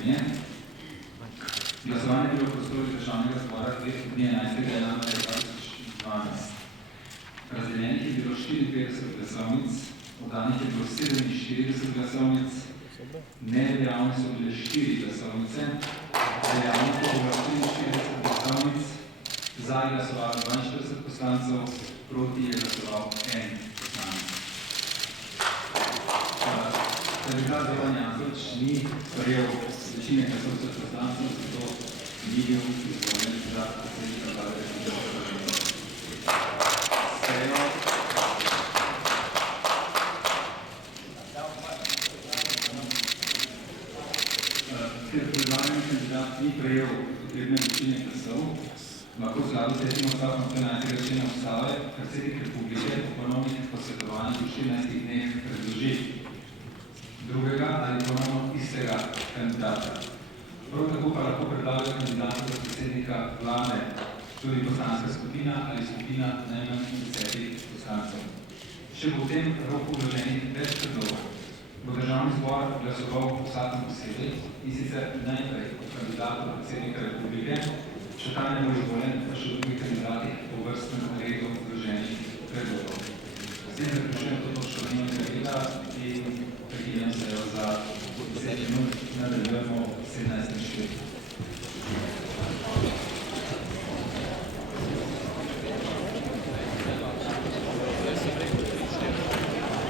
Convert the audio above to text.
Slovenije. Glasovanje je bilo v prostorih Državnega zbora dne 11. januarja 2012. Razdeljenih je bilo 54 glasovnic, oddanih je bilo 47 glasovnic, neveljavne so bile 4 glasovnice, veljavnih je bilo 43 glasovnic, za je glasovalo 42 poslancev, proti je glasoval 1 poslanec. Kandidat Zoran Janković ni sprejel večine glasov poslancev, zato ni bil izvoljen za predsednika vlade Republike Slovenije. Ker predlagani kandidat ni prejel potrebne večine glasov, lahko v skladu s tretjim odstavkom 14. člena Ustave predsednik Republike po ponovnih posvetovanjih v 14 dneh predloži drugega ali ponovno istega kandidata. Prav tako pa lahko predlagajo kandidata za predsednika vlade tudi poslanska skupina ali skupina najmanj 10 poslancev. Če bo v tem roku vloženih več predlogov, bo Državni zbor glasoval vsakem posebej in sicer najprej o kandidatu predsednika Republike, če ta ne bo izvoljen, pa še drugi kandidati po vrstnem redu vloženih predlogov. S tem zaključujem to točko dnevnega reda in prekinjam sejo za 10 minut, nadaljujemo 17.4.